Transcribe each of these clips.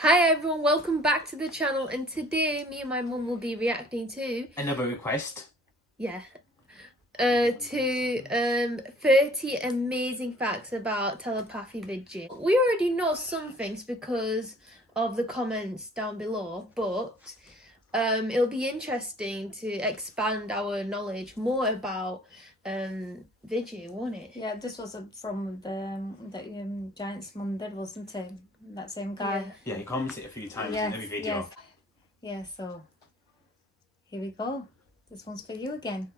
Hi everyone, welcome back to the channel, and today me and my mum will be reacting to Another request. to 30 amazing facts about telepathy Vijay. We already know some things because of the comments down below, but it'll be interesting to expand our knowledge more about Vijay, won't it? Yeah, this was from the Giants Mandir, wasn't it? That same guy. Yeah, he commented a few times in every video. Yes. Yeah, so here we go. This one's for you again.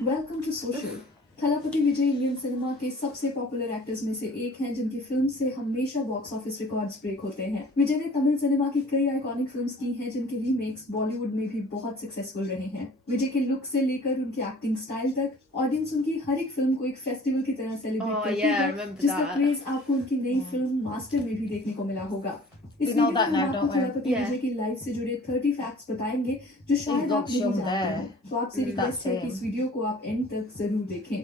Welcome to social. Thalapathy Vijay Indian cinema के सबसे popular actors में से एक हैं जिनकी film से हमेशा box office records break होते हैं। विजय ने तमिल सिनेमा की कई आइकॉनिक फिल्म्स की हैं जिनके रीमेक्स बॉलीवुड में भी बहुत सक्सेसफुल रहे हैं। विजय के लुक से लेकर उनकी एक्टिंग स्टाइल तक ऑडियंस उनकी हर एक फिल्म को एक फेस्टिवल की तरह सेलिब्रेट करती है, जिसका क्रेज आपको उनकी नई फिल्म मास्टर में भी देखने को मिला होगा। इस वीडियो में हम आपको थलापति विजय की लाइफ से जुड़े 30 फैक्ट्स बताएंगे जो शायद आप नहीं जानते हैं। तो आपसे रिक्वेस्ट है कि इस वीडियो को आप एंड तक जरूर देखें।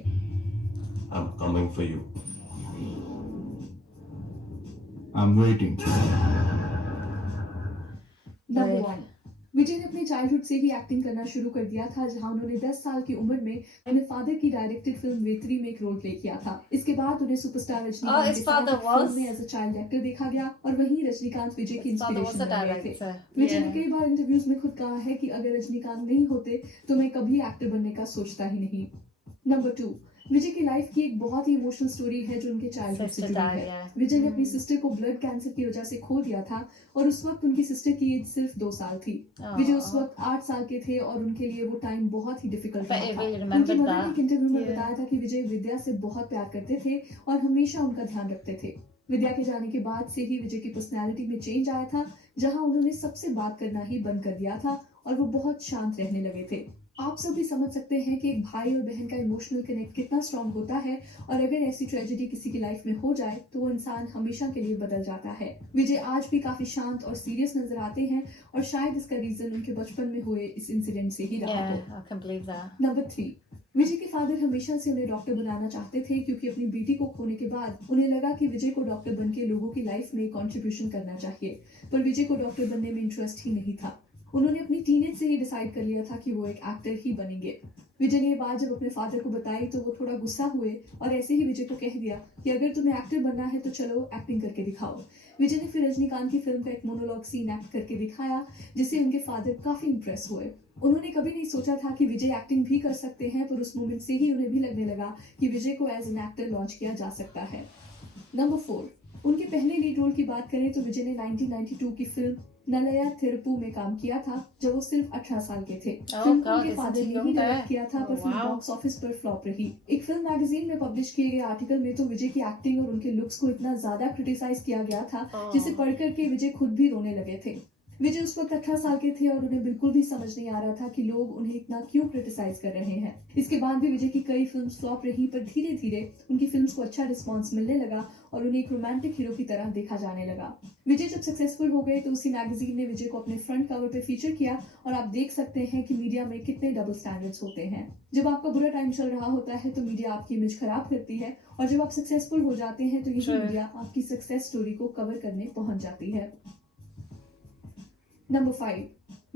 I'm coming for you. I'm waiting. Number 1, विजय ने अपने चाइल्डहुड से ही एक्टिंग करना शुरू कर दिया था, जहां उन्होंने 10 साल की उम्र में अपने फादर की डायरेक्टेड फिल्म वेत्री में एक रोल प्ले किया था। इसके बाद उन्हें सुपरस्टार रजनीकांत के साथ फिल्म में एज अ चाइल्ड एक्टर देखा गया और वहीं रजनीकांत विजय की इंस्पिरेशन बन गए थे। विजय ने कई बार इंटरव्यूज में खुद कहा है कि अगर रजनीकांत नहीं होते तो मैं कभी एक्टर बनने का सोचता ही नहीं। नंबर 2, विजय की लाइफ की एक बहुत ही इमोशनल स्टोरी है जो उनके चाइल्डहुड से जुड़ी है। विजय ने अपनी सिस्टर को ब्लड कैंसर की वजह से खो दिया था और उस वक्त उनकी सिस्टर की एज सिर्फ 2 साल थी। विजय उस वक्त 8 साल के थे और उनके लिए वो टाइम बहुत ही डिफिकल्ट रहा था। उनकी मदर ने एक इंटरव्यू में बताया था कि विजय विद्या से बहुत प्यार करते थे और हमेशा उनका ध्यान रखते थे। विद्या के जाने के बाद से ही विजय की पर्सनैलिटी में चेंज आया था, जहाँ उन्होंने सबसे बात करना ही बंद कर दिया था और वो बहुत शांत रहने लगे थे। आप सब भी समझ सकते हैं कि एक भाई और बहन का इमोशनल कनेक्ट कितना स्ट्रांग होता है और अगर ऐसी ट्रेजेडी किसी की लाइफ में हो जाए तो वो इंसान हमेशा के लिए बदल जाता है। विजय आज भी काफी शांत और सीरियस नजर आते हैं और शायद इसका रीजन उनके बचपन में हुए इस इंसिडेंट से ही रहा हो। नंबर 3, विजय के फादर हमेशा से उन्हें डॉक्टर बनाना चाहते थे क्योंकि अपनी बेटी को खोने के बाद उन्हें लगा कि विजय को डॉक्टर बनके लोगों की लाइफ में कंट्रीब्यूशन करना चाहिए, पर विजय को डॉक्टर बनने में इंटरेस्ट ही नहीं था। उन्होंने अपनी टीनेज से ही डिसाइड कर लिया था कि वो एक एक्टर ही बनेंगे। विजय ने ये बात जब अपने फादर को बताई तो वो थोड़ा गुस्सा हुए और ऐसे ही विजय को कह दिया कि अगर तुम्हें एक्टर बनना है तो चलो एक्टिंग करके दिखाओ। विजय ने फिर रजनीकांत की फिल्म का एक मोनोलॉग सीन एक्ट करके दिखाया, जिससे उनके फादर काफी इंप्रेस हुए। उन्होंने कभी नहीं सोचा था कि विजय एक्टिंग भी कर सकते हैं, पर उस मोमेंट से ही उन्हें भी लगने लगा कि विजय को एज एन एक्टर लॉन्च किया जा सकता है। नंबर 4, उनके पहले लीड रोल की बात करें तो विजय ने 1992 की फिल्म नलया थिरुपु में काम किया था जब वो सिर्फ 18 साल के थे। फिल्म को उनके फादर ने ही डायरेक्ट किया था, पर फिल्म बॉक्स ऑफिस पर फ्लॉप रही। एक फिल्म मैगजीन में पब्लिश किए गए आर्टिकल में तो विजय की एक्टिंग और उनके लुक्स को इतना ज्यादा क्रिटिसाइज किया गया था जिसे पढ़कर के विजय खुद भी रोने लगे थे। विजय उस वक्त 18 साल के थे और उन्हें बिल्कुल भी समझ नहीं आ रहा था कि लोग उन्हें इतना क्यों क्रिटिसाइज कर रहे हैं। इसके बाद भी विजय की कई फिल्म्स फ्लॉप रही, पर धीरे धीरे उनकी फिल्म्स को अच्छा रिस्पांस मिलने लगा और उन्हें एक रोमांटिक हीरो की तरह देखा जाने लगा। विजय जब सक्सेसफुल हो गए तो उसी मैगजीन ने विजय को अपने फ्रंट कवर पे फीचर किया और आप देख सकते हैं कि मीडिया में कितने डबल स्टैंडर्ड्स होते हैं। जब आपका बुरा टाइम चल रहा होता है तो मीडिया आपकी इमेज खराब करती है और जब आप सक्सेसफुल हो जाते हैं तो यही मीडिया आपकी सक्सेस स्टोरी को कवर करने पहुंच जाती है। नंबर 5,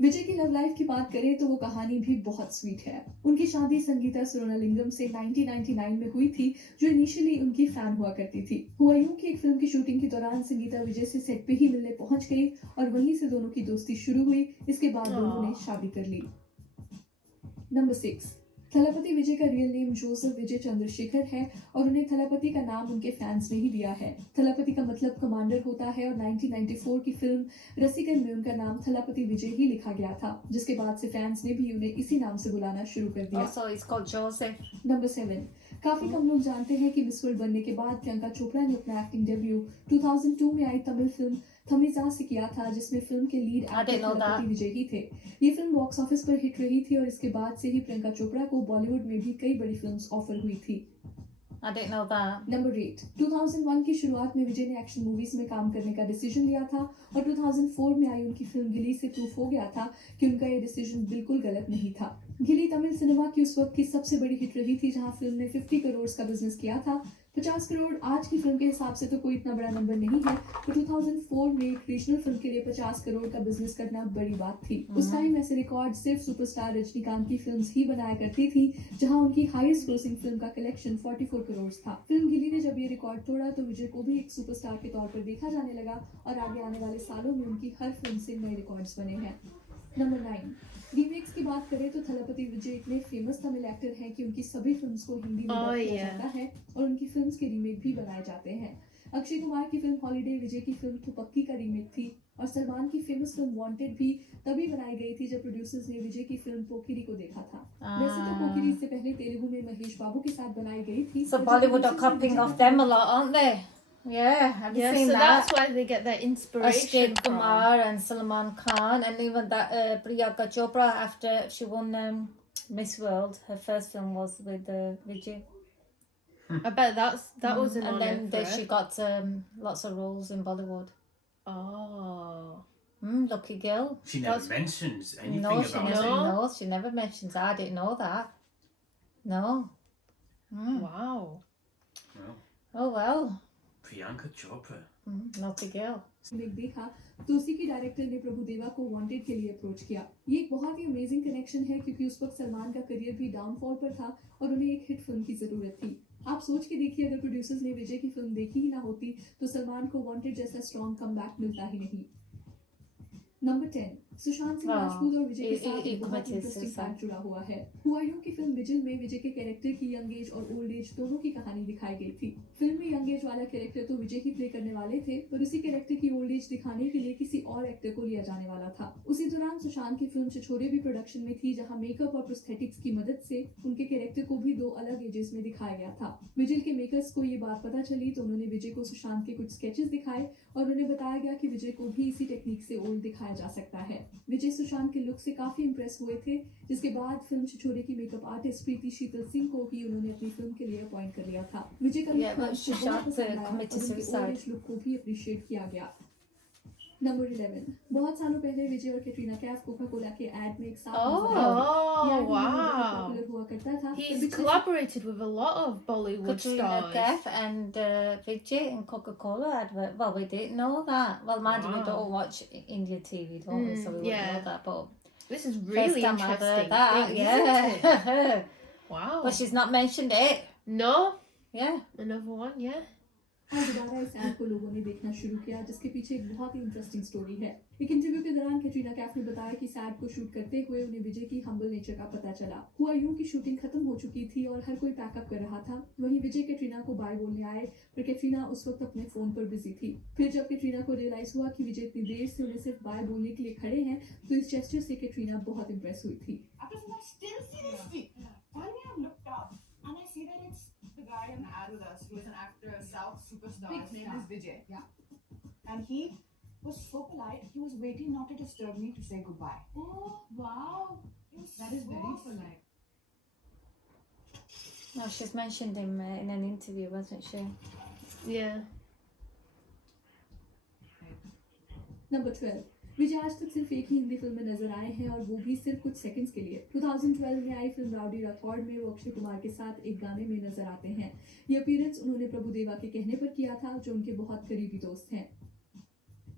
विजय की लव लाइफ की बात करें तो वो कहानी भी बहुत स्वीट है। उनकी शादी संगीता सुरोनालिंगम से 1999 में हुई थी, जो इनिशियली उनकी फैन हुआ करती थी। हुआ यूं कि एक फिल्म की शूटिंग के दौरान संगीता विजय से सेट पे ही मिलने पहुंच गई और वहीं से दोनों की दोस्ती शुरू हुई। इसके बाद दोनों ने शादी कर ली। नंबर 6, थलापति विजय का रियल नेम जोसेफ विजय चंद्रशेखर है और उन्हें थलापति का नाम उनके फैंस ने ही दिया है। थलापति का मतलब कमांडर होता है और 1994 की फिल्म रसिकन में उनका नाम थलापति विजय ही लिखा गया था, जिसके बाद से फैंस ने भी उन्हें इसी नाम से बुलाना शुरू कर दिया। नंबर 7, काफी कम लोग जानते हैं कि मिस वर्ल्ड बनने के बाद प्रियंका चोपड़ा ने अपना एक्टिंग डेब्यू 2002 में आई तमिल फिल्म थमिजा से किया था, जिसमें फिल्म के लीड एक्टर थलापति विजय ही थे। ये फिल्म बॉक्स ऑफिस पर हिट रही थी और इसके बाद से ही प्रियंका चोपड़ा को बॉलीवुड में भी कई बड़ी फिल्म्स ऑफर हुई थी। नंबर 8, 2001 की शुरुआत में विजय ने एक्शन मूवीज में काम करने का डिसीजन लिया था और 2004 में आई उनकी फिल्म गिली से प्रूफ हो गया था कि उनका ये डिसीजन बिल्कुल गलत नहीं था। गिली तमिल सिनेमा की उस वक्त की सबसे बड़ी हिट रही थी, जहां फिल्म ने 50 करोड़ का बिजनेस किया था। 50 करोड़ आज की फिल्म के हिसाब से तो कोई इतना बड़ा नंबर नहीं है, तो 2004 में एक रीजनल फिल्म के लिए 50 करोड़ का बिजनेस करना बड़ी बात थी। उस टाइम ऐसे रिकॉर्ड सिर्फ सुपरस्टार रजनीकांत की फिल्म्स ही बनाया करती थी, जहां उनकी हाईएस्ट ग्रोसिंग फिल्म का कलेक्शन 44 करोड़ था। फिल्म गिली ने जब ये रिकॉर्ड तोड़ा तो विजय को भी एक सुपरस्टार के तौर पर देखा जाने लगा और आगे आने वाले सालों में उनकी हर फिल्म से नए रिकॉर्ड्स बने हैं। नंबर 9, रीमेक्स की बात करें तो थलपति विजय इतने फेमस तमिल एक्टर हैं कि उनकी सभी फिल्म्स को हिंदी में डब किया जाता है और उनकी फिल्म्स के रीमेक भी बनाए जाते हैं। अक्षय कुमार की फिल्म हॉलीडे विजय की फिल्म थुपक्की का रीमेक थी और सलमान की फेमस फिल्म वांटेड भी तभी बनाई गई थी जब प्रोड्यूसर्स ने विजय की फिल्म पोकिरी को देखा था। वैसे तो पोकिरी इससे पहले तेलुगु में महेश बाबू के साथ बनाई गई थी। So Bollywood are copying off them a lot, aren't they? Yeah, have you seen so that? that's why they get their inspiration Ashkir from. Kumar and Salman Khan, and even that Priyanka Chopra after she won Miss World, her first film was with Vijay, I bet that was an and honor then for her. she got lots of roles in Bollywood. Oh. Lucky girl. She never That's- mentions anything No, she about never. it. No, she never mentions that. I didn't know that. No. Wow. Well, Oh well. Priyanka Chopra. Naughty girl. Remake देखा तो उसी की director ने प्रभुदेवा को wanted के लिए approach किया। ये एक बहुत ही अमेजिंग कनेक्शन है क्योंकि उस वक्त सलमान का करियर भी डाउनफॉल पर था और उन्हें एक हिट फिल्म की जरूरत थी। आप सोच के देखिए, अगर प्रोड्यूसर्स ने विजय की फिल्म देखी ही ना होती तो सलमान को वांटेड जैसा स्ट्रॉन्ग कमबैक मिलता ही नहीं। नंबर 10, सुशांत सिंह राजपूत और विजय के साथ एक बहुत इंटरेस्टिंग फैक्ट जुड़ा हुआ है। हुआ यूं कि फिल्म विजिल में विजय के कैरेक्टर की यंग एज और ओल्ड एज दोनों की कहानी दिखाई गई थी। फिल्म में यंग एज वाला कैरेक्टर तो विजय ही प्ले करने वाले थे, पर उसी कैरेक्टर की ओल्ड एज दिखाने के लिए किसी और एक्टर को लिया जाने वाला था। उसी दौरान सुशांत की फिल्म छिछोरे भी प्रोडक्शन में थी, जहां मेकअप और प्रोस्थेटिक्स की मदद से उनके कैरेक्टर को भी दो अलग एजेस में दिखाया गया था। विजिल के मेकर्स को ये बात पता चली तो उन्होंने विजय को सुशांत के कुछ स्केचेस दिखाए और उन्हें बताया गया कि विजय को भी इसी टेक्निक से ओल्ड दिखाया जा सकता है। विजय सुशांत के लुक से काफी इंप्रेस हुए थे, जिसके बाद फिल्म छिछोरे की मेकअप आर्टिस्ट प्रीति शीतल सिंह को ही उन्होंने अपनी फिल्म के लिए अपॉइंट कर लिया था। विजय का Yeah, but Sushant committed suicide. Look को भी अप्रिशिएट किया गया। नंबर 11, बहुत सालों पहले विजय और कैटरीना कैफ कोका कोला के एड में एक साथ नजर आए थे। Oh, ये ad बहुत wow. पॉपुलर हुआ करता था। He's collaborated with a lot of Bollywood Katrina stars. Kaif and Vijay and Coca-Cola advert. Well, we didn't know that. Well, mind you, we Wow. don't watch India TV, don't we? So we wouldn't yeah. know that. But This is first really time I've interesting. heard that, thing, isn't it? yeah. Wow. But she's not mentioned it. No? Yeah. Another one, yeah. और दोबारा इस add को लोगों ने देखना शुरू किया, जिसके पीछे एक बहुत ही इंटरेस्टिंग स्टोरी है। एक इंटरव्यू के दौरान कैटरीना कैफ ने बताया कि इस ऐड को शूट करते हुए उन्हें विजय की हम्बल नेचर का पता चला। हुआ यूं कि शूटिंग खत्म हो चुकी थी और हर कोई पैकअप कर रहा था। वहीं विजय कैटरीना को बाय बोलने आए, पर कैटरीना उस वक्त अपने फोन पर बिजी थी। फिर जब कैटरीना को रियलाइज हुआ कि विजय इतनी देर से उन्हें सिर्फ बाय बोलने के लिए खड़े हैं, तो इस जेस्चर से कैटरीना बहुत इंप्रेस हुई थी। Still seriously. Finally, I've looked up and I see that it's the guy in the ad with us who is an actor, a South superstar. His name is Vijay. Yeah. And he was so polite. He was waiting not to disturb me to say goodbye. Oh wow! That is very polite. No, she's mentioned him in an interview, wasn't she? Yeah. Number 12, विजय आज तक सिर्फ एक ही Hindi film में नजर आए हैं और वो भी सिर्फ कुछ सेकंड्स के लिए। 2012 में आई फिल्म राउडी राठौड़ में वो अक्षय कुमार के साथ एक गाने में नजर आते हैं। ये अपीयरेंस उन्होंने प्रभुदेवा के कहने पर किया था, जो उनके बहुत करीबी दोस्त हैं।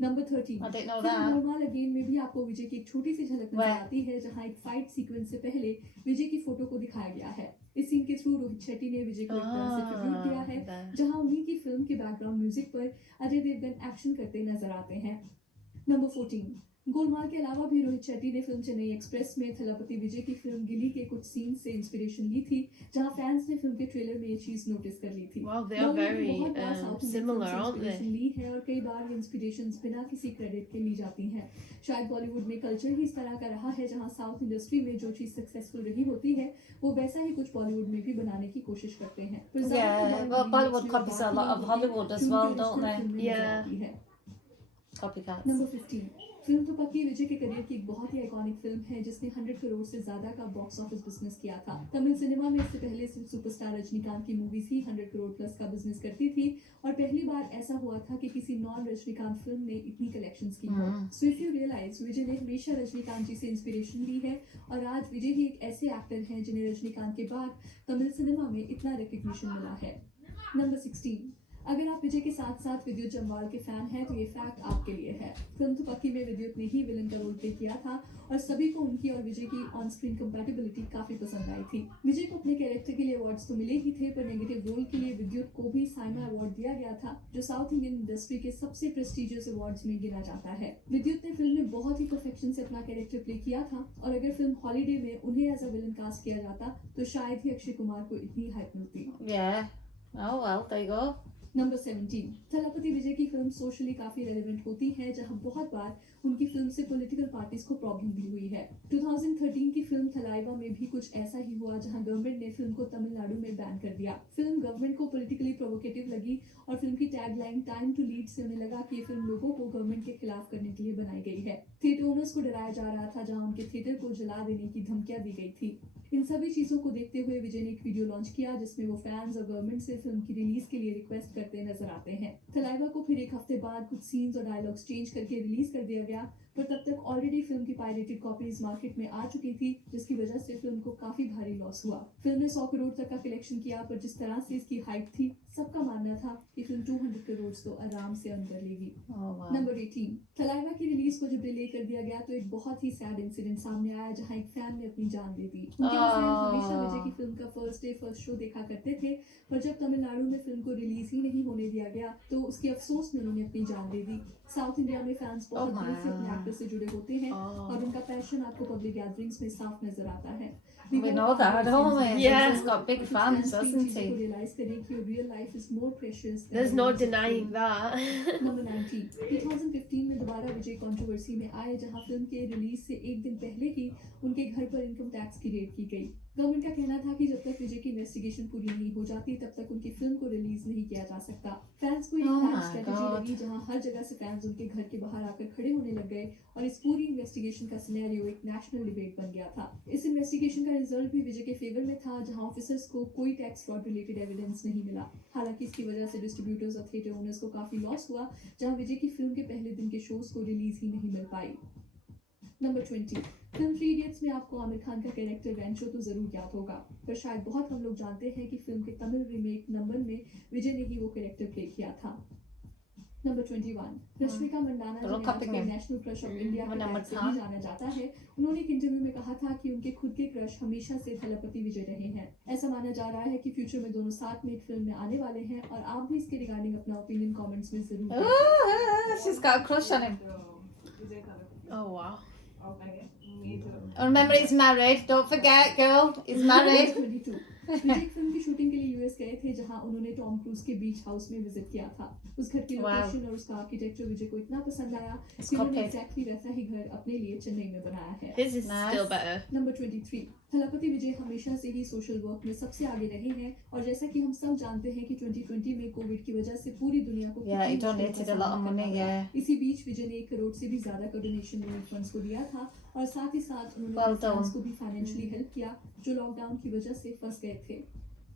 Number 13, I didn't know film that. Golmaal again में भी आपको विजय की एक छोटी सी झलक नजर Where? आती है, जहां एक फाइट सीक्वेंस से पहले विजय की फोटो को दिखाया गया है। इस सीन के थ्रू रोहित शेट्टी ने विजय को एक तरह से ट्रिब्यूट दिया है, there. जहां उन्हीं की फिल्म के बैकग्राउंड म्यूजिक पर अजय देवगन एक्शन करते नजर आते हैं। नंबर 14, गोलमाल के अलावा भी रोहित शेट्टी ने फिल्म चेन्नई एक्सप्रेस में थलपति विजय की फिल्म गिली के कुछ सीन से इंस्पिरेशन ली थी, जहां फैंस ने फिल्म के ट्रेलर में ये चीज नोटिस कर ली थी। Wow, they are Bollywood very बहुत बार साउथ इंडियन similar, फिल्म से aren't they? इंस्पिरेशन ली है और कई बार ये इंस्पिरेशंस बिना किसी क्रेडिट के ली जाती हैं। शायद बॉलीवुड में कल्चर ही इस तरह का रहा है, जहां साउथ इंडस्ट्री में जो चीज सक्सेसफुल रही होती है वो वैसा ही कुछ बॉलीवुड में भी बनाने की कोशिश करते हैं। पर Yeah, ज़्यादातर well, Bollywood remakes में copies a बात lot ये of होती है Hollywood as जो well, उनके don't original they? फिल्म में नजर Yeah. आती है। Copycats. नंबर 15, फिल्म तो पक्की विजय के करियर की एक बहुत ही आइकॉनिक फिल्म है, जिसने 100 करोड़ से ज्यादा का बॉक्स ऑफिस बिजनेस किया था। तमिल सिनेमा में इससे पहले सिर्फ सुपरस्टार रजनीकांत की मूवीज ही 100 करोड़ प्लस का बिजनेस करती थी और पहली बार ऐसा हुआ था कि किसी नॉन रजनीकांत फिल्म ने इतनी कलेक्शंस की हो। सो इफ यू रियलाइज, विजय ने हमेशा रजनीकांत जी से इंस्पिरेशन ली है और आज विजय ही एक ऐसे एक्टर हैं जिन्हें रजनीकांत के बाद तमिल सिनेमा में इतना रिकग्निशन मिला है। नंबर 16, अगर आप विजय के साथ साथ विद्युत जम्वाल के फैन हैं तो ये फैक्ट आपके लिए है। फिल्म थुपक्की में विद्युत ने ही विलन का रोल प्ले किया था और सभी को उनकी और विजय की ऑन स्क्रीन कंपैटिबिलिटी काफी पसंद आई थी। विजय को अपने कैरेक्टर के लिए अवार्ड्स तो मिले ही थे, पर नेगेटिव रोल के लिए विद्युत को भी साइमा अवार्ड दिया गया था, जो साउथ इंडियन इंडस्ट्री के सबसे प्रेस्टिजियस अवार्ड्स में गिना जाता है। विद्युत ने फिल्म में बहुत ही परफेक्शन से अपना कैरेक्टर प्ले किया था और अगर फिल्म हॉलीडे में उन्हें एज अ विलन कास्ट किया जाता तो शायद ही अक्षय कुमार को इतनी हाइप मिलती। Yeah. Oh well, there you go. Number 17, Thalapathy Vijay की फिल्म सोशली काफी रेलेवेंट होती है, जहां बहुत बार उनकी फिल्म से पॉलिटिकल पार्टीज को प्रॉब्लम भी हुई है। 2013 की फिल्म थलाइवा में भी कुछ ऐसा ही हुआ, जहां गवर्नमेंट ने फिल्म को तमिलनाडु में बैन कर दिया। फिल्म गवर्नमेंट को पॉलिटिकली प्रोवोकेटिव लगी और फिल्म की टैगलाइन टाइम टू लीड से उन्हें लगा कि ये फिल्म लोगों को गवर्नमेंट के खिलाफ करने के लिए बनाई गई है। थिएटर ओनर्स को डराया जा रहा था, जहां उनके थिएटर को जला देने की धमकियां दी गई थी। इन सभी चीजों को देखते हुए विजय ने एक वीडियो लॉन्च किया, जिसमें वो फैंस और गवर्नमेंट से फिल्म की रिलीज के लिए रिक्वेस्ट करते नजर आते हैं। थलाइवा को फिर एक हफ्ते बाद कुछ सीन्स और डायलॉग्स चेंज करके रिलीज कर दिया गया, पर तब तक ऑलरेडी फिल्म की पायरेटेड कॉपीज मार्केट में आ चुकी थी, जिसकी वजह से फिल्म को काफी भारी लॉस हुआ। फिल्म ने 100 करोड़ तक का कलेक्शन किया, पर जिस तरह से इसकी हाइप थी, सबका मानना था कि फिल्म 200 करोड़ तो आराम से अर्न कर लेगी। Oh wow. नंबर 18, थलाइवा की रिलीज को जब डिले कर दिया गया तो एक बहुत ही सैड इंसिडेंट सामने आया, जहां एक फैन ने अपनी जान दे दी। उनके फैंस हमेशा विजय की फिल्म का फर्स्ट डे फर्स्ट शो देखा करते थे, पर जब तमिलनाडु में फिल्म को रिलीज ही नहीं होने दिया गया तो उसके अफसोस में उन्होंने अपनी जान दे दी। साउथ इंडिया में फैंस बहुत Oh my दिल से अपने God. एक्टर से जुड़े होते हैं और उनका पैशन आपको पब्लिक गैदरिंग्स में साफ नजर आता है। We know that, don't we? Yeah. He's got big fans, hasn't he? Realise करें कि real life is more precious. There's no denying that. Number 19, 2015 में दोबारा विजय कंट्रोवर्सी में आए, जहां फिल्म के रिलीज से एक दिन पहले ही उनके घर पर इनकम टैक्स की रेड की गई। गवर्नमेंट का कहना था कि जब तक विजय की इन्वेस्टिगेशन पूरी नहीं हो जाती तब तक उनकी फिल्म को रिलीज नहीं किया जा सकता। फैंस को एक Oh plan my strategy God. लगी, जहां हर जगह से फैंस उनके घर के बाहर आकर खड़े होने लग गए और इस पूरी इन्वेस्टिगेशन का सिनेरियो एक नेशनल डिबेट बन गया था। इस इन्वेस्टिगेशन का रिजल्ट भी विजय के फेवर में था, जहां ऑफिसर्स को कोई टैक्स फ्रॉड रिलेटेड एविडेंस नहीं मिला। हालांकि इसकी वजह से डिस्ट्रीब्यूटर्स और थिएटर ओनर्स को काफी लॉस हुआ, जहां विजय की फिल्म के पहले दिन के शोज को रिलीज ही नहीं मिल पाई। नंबर 20, फिल्म 3 इडियट्स में आपको आमिर खान का कैरेक्टर रेंचो तो जरूर याद होगा, पर शायद बहुत कम लोग जानते हैं कि फिल्म के तमिल रीमेक नंबर में विजय ने ही वो कैरेक्टर प्ले किया था। नंबर 21, रश्मिका मंडाना, Look जिन्हें up आजकल again. National crush of India के नंबर टैग से था। भी जाना जाता है, उन्होंने एक इंटरव्यू में कहा था कि उनके खुद के क्रश हमेशा से थलापति विजय रहे हैं। ऐसा माना जा रहा है कि फ्यूचर में दोनों साथ में एक फिल्म में आने वाले हैं और आप भी इसके रिगार्डिंग अपना ओपिनियन कमेंट्स में जरूर दें। Oh, she's got a crush on him. Vijay Thalapathy. Oh wow. Okay. Me too. Remember, he's married. Don't forget, girl. He's married. 22, विजय एक फिल्म की शूटिंग के लिए यूएस गए थे, जहां उन्होंने टॉम क्रूज के बीच हाउस में विजिट किया था। उस घर की Wow. लोकेशन और उसका आर्किटेक्चर विजय को इतना पसंद आया It's कि उन्होंने copied. एग्जैक्टली वैसा ही घर अपने लिए चेन्नई में बनाया है। His is Nice. still better. Number 23, Thalapathy Vijay हमेशा से ही सोशल वर्क में सबसे आगे रहे हैं और जैसा कि हम सब जानते हैं कि 2020 में कोविड की वजह से पूरी दुनिया को Yeah, he कितनी मुश्किलों donated का a lot of सामना money, करना पड़ा। yeah. इसी बीच विजय ने 1 करोड़ से भी ज्यादा का डोनेशन रिलीफ फंड्स को दिया था और साथ ही साथ उन्होंने Well अपने fans done. को भी फाइनेंशियली हेल्प किया, जो लॉकडाउन की वजह से फंस गए थे।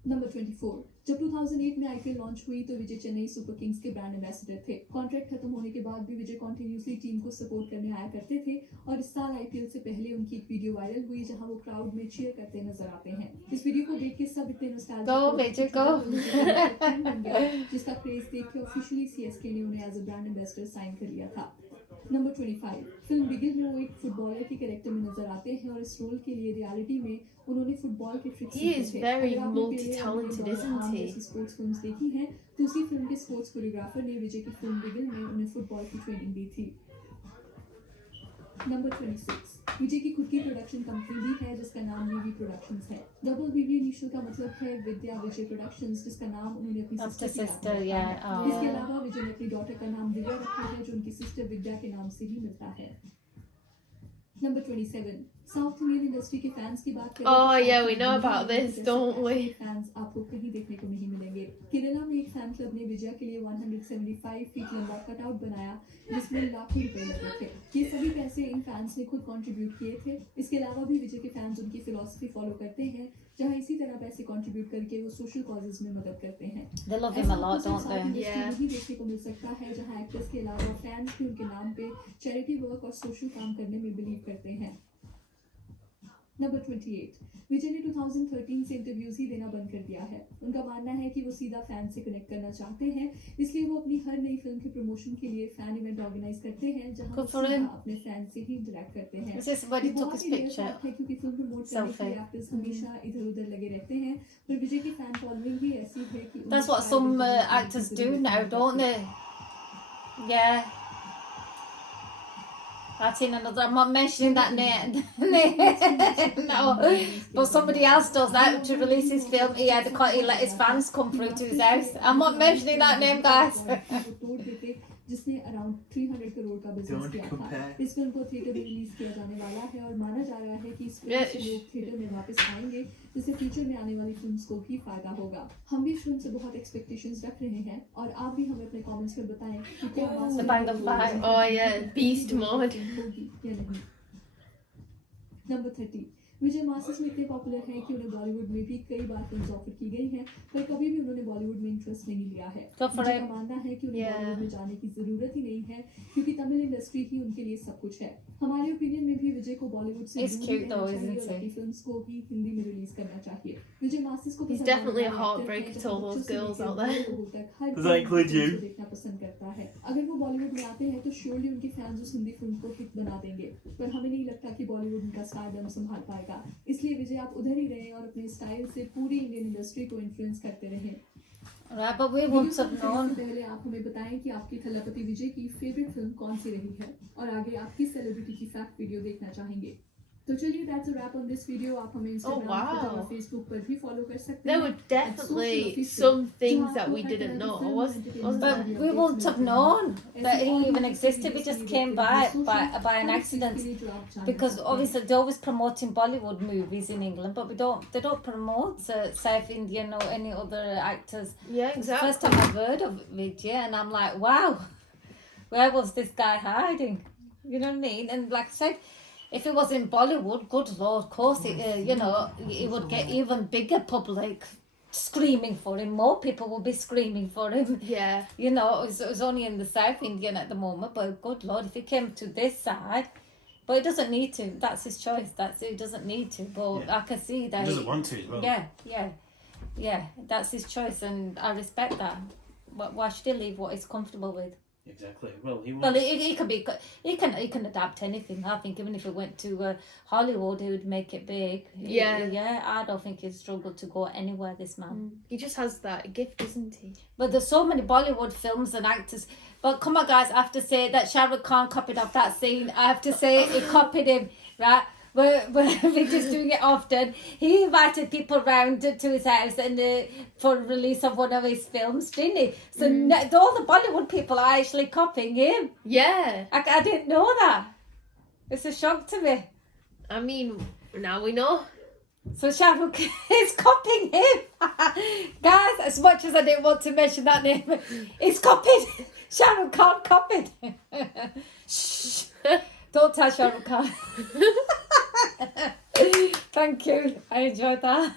नंबर 24, जब 2008 में आईपीएल लॉन्च हुई तो विजय चेन्नई सुपर किंग्स के ब्रांड एम्बेसडर थे। कॉन्ट्रैक्ट खत्म होने के बाद भी विजय कंटिन्यूसली टीम को सपोर्ट करने आया करते थे और इस साल आईपीएल से पहले उनकी एक वीडियो वायरल हुई, जहां वो क्राउड में चीयर करते नजर आते हैं। इस वीडियो को देख के सब इतने नॉस्टैल्जिक Go, हो गए Vijay, कि go. ट्रेंड बन गया, जिसका क्रेज देख के ऑफिशियली सीएसके ने उन्हें as a brand ambassador sign कर लिया था। नंबर 25, फिल्म बिगिल में वो एक फुटबॉलर के कैरेक्टर में नजर आते हैं और इस रोल के लिए रियलिटी में उन्होंने फुटबॉल के tricks He is very multi-talented, isn't he? Sports films देखी हैं तो उसी फिल्म के स्पोर्ट्स कोरियोग्राफर ने विजय की फिल्म बिगिल में उन्हें फुटबॉल की ट्रेनिंग दी थी। नंबर 26, विजय की खुद की प्रोडक्शन कंपनी भी है, जिसका नाम वीवी प्रोडक्शंस है। डबल वीवी इनिशियल का मतलब है विद्या विजय प्रोडक्शंस, जिसका नाम उन्होंने अपनी That's sister the sister, yeah. इसके Oh. अलावा विजय ने अपनी डॉटर का नाम दिव्या रखा है, जो उनकी सिस्टर विद्या के नाम से ही मिलता है। नंबर 27, साउथ इंडियन इंडस्ट्री के फैंस की बात करें Oh, तो yeah, शायद we know हिंदी about फिल्मों this, जैसे don't we? passionate फैंस आपको कहीं देखने को नहीं मिलेंगे। केरला में एक फैन क्लब ने विजय के लिए 175 फीट लंबा कटआउट बनाया, जिसमें लाखों रुपए लगे थे। ये सभी पैसे इन फैंस ने खुद कंट्रीब्यूट किए थे। इसके अलावा भी विजय के फैंस उनकी फिलॉसफी फॉलो करते हैं, जहां इसी तरह पैसे कंट्रीब्यूट करके वो सोशल कॉजेज में मदद करते हैं। They love him a ऐसा lot, आपको don't सिर्फ they? South industry Yeah. में ही देखने को मिल सकता है, जहां एक्टर्स के अलावा फैंस भी उनके नाम पे चैरिटी वर्क और सोशल काम करने में बिलीव करते हैं। नंबर 28 विजय ने 2013 से इंटरव्यूज ही देना बंद कर दिया है। उनका मानना है कि वो सीधा फैन से कनेक्ट करना चाहते हैं, इसलिए वो अपनी हर नई फिल्म के प्रमोशन के लिए फैन इवेंट ऑर्गेनाइज करते हैं जहां वो Good for सीधा him. अपने फैन से ही इंटरेक्ट करते हैं। Is this when ये he took बहुत his ही रेयर picture? बात है क्योंकि फिल्म प्रमोट करने के लिए Selfie. एक्टर्स हमेशा इधर-उधर लगे रहते हैं, पर विजय की फैन फॉलोइंग ही ऐसी है कि That's what some actors do now, don't they? Yeah. I've seen another. I'm not mentioning that name. No, but somebody else does that to release his film. He let his fans come through to his house. I'm not mentioning that name, guys. तोड़ देते जिसने around 300 crore का business Don't किया था। compare. इस film को theatre में release किया जाने वाला है और माना जा रहा है कि इस फिल्म से लोग थिएटर में वापस आएंगे, जिससे फ्यूचर में आने वाली फिल्म्स को भी फायदा होगा। हम भी इस फिल्म से बहुत एक्सपेक्टेशंस रख रहे हैं और आप भी हमें अपने कमेंट्स में बताएं कि क्या The Bang of Light. Oh yeah, beast mode. होगी या नहीं। नंबर 30 विजय मास्टर्स में इतने पॉपुलर हैं कि उन्हें बॉलीवुड में भी कई बार फिल्म्स ऑफर की गई हैं, पर कभी भी उन्होंने बॉलीवुड में इंटरेस्ट नहीं लिया है। Go for Vijay it. का मानना है कि उन्हें Yeah. बॉलीवुड में जाने की जरूरत ही नहीं है क्योंकि तमिल इंडस्ट्री ही उनके लिए सब कुछ है। हमारे ओपिनियन में भी विजय को बॉलीवुड से It's दूर cute रहना though, चाहिए isn't और अपनी he? फिल्म्स को ही हिंदी में रिलीज करना चाहिए। विजय मास्टर्स को He's पसंद definitely a करने वाले heartbreaker actor to all हैं, those बच्चों से girls लेकर out there. बड़े लोगों तक हर Does that कोई include उनको you? देखना पसंद करता है। अगर वो बॉलीवुड में आते हैं तो श्योरली उनके फैंस उस हिंदी फिल्म को हिट बना देंगे, पर हमें नहीं लगता कि बॉलीवुड उनका स्टारडम संभाल पाएगा। इसलिए विजय आप उधर ही रहें और अपने स्टाइल से पूरी इंडियन इंडस्ट्री को इन्फ्लुएंस करते रहें। Right, but we video wouldn't शुरू have करने known. से पहले आप हमें बताएं कि आपकी थल्लापति विजय की फेवरेट फिल्म कौन सी रही है और आगे आप किस सेलिब्रिटी की फैक्ट वीडियो देखना चाहेंगे। तो चलिए that's a wrap on this video. आप हमें इंस्टाग्राम, wow. ट्विटर और फेसबुक पर भी फॉलो कर सकते There हैं। were definitely some things that we didn't know. Wasn't But there? we wouldn't have known that he even existed. We just came by an accident. Because obviously they're always promoting Bollywood movies in England, but they don't promote South Indian or any other actors. Yeah, It's the first time exactly. I've heard of Vijay, and I'm like, wow, where was this guy hiding? You know what I mean? And like I said, if it was in Bollywood, good lord, of course, it would get even bigger public screaming for him. More people would be screaming for him. Yeah. You know, it was only in the South Indian at the moment, but good lord, if he came to this side, but he doesn't need to. That's his choice. He doesn't need to. But Yeah. I can see He that. doesn't want to as well. Yeah. That's his choice, and I respect that. Why should he leave what he's comfortable with? Exactly. Well, he Well, wants. he can be. He can adapt anything. I think even if he went to Hollywood, he would make it big. Yeah. I don't think he'd struggle to go anywhere. This man. He just has that gift, doesn't he? But there's so many Bollywood films and actors. But come on, guys, I have to say that Shah Rukh Khan copied off that scene. I have to say he copied him, right? We're just doing it often. He invited people round to his house and for release of one of his films, didn't he? So all the Bollywood people are actually copying him. Yeah. I didn't know that. It's a shock to me. I mean, now we know. So Shah Rukh is copying him. Guys, as much as I didn't want to mention that name, he's copied. Shah Rukh Khan copied. Shh. Don't tell Shah Rukh Khan. Thank you. I enjoyed that.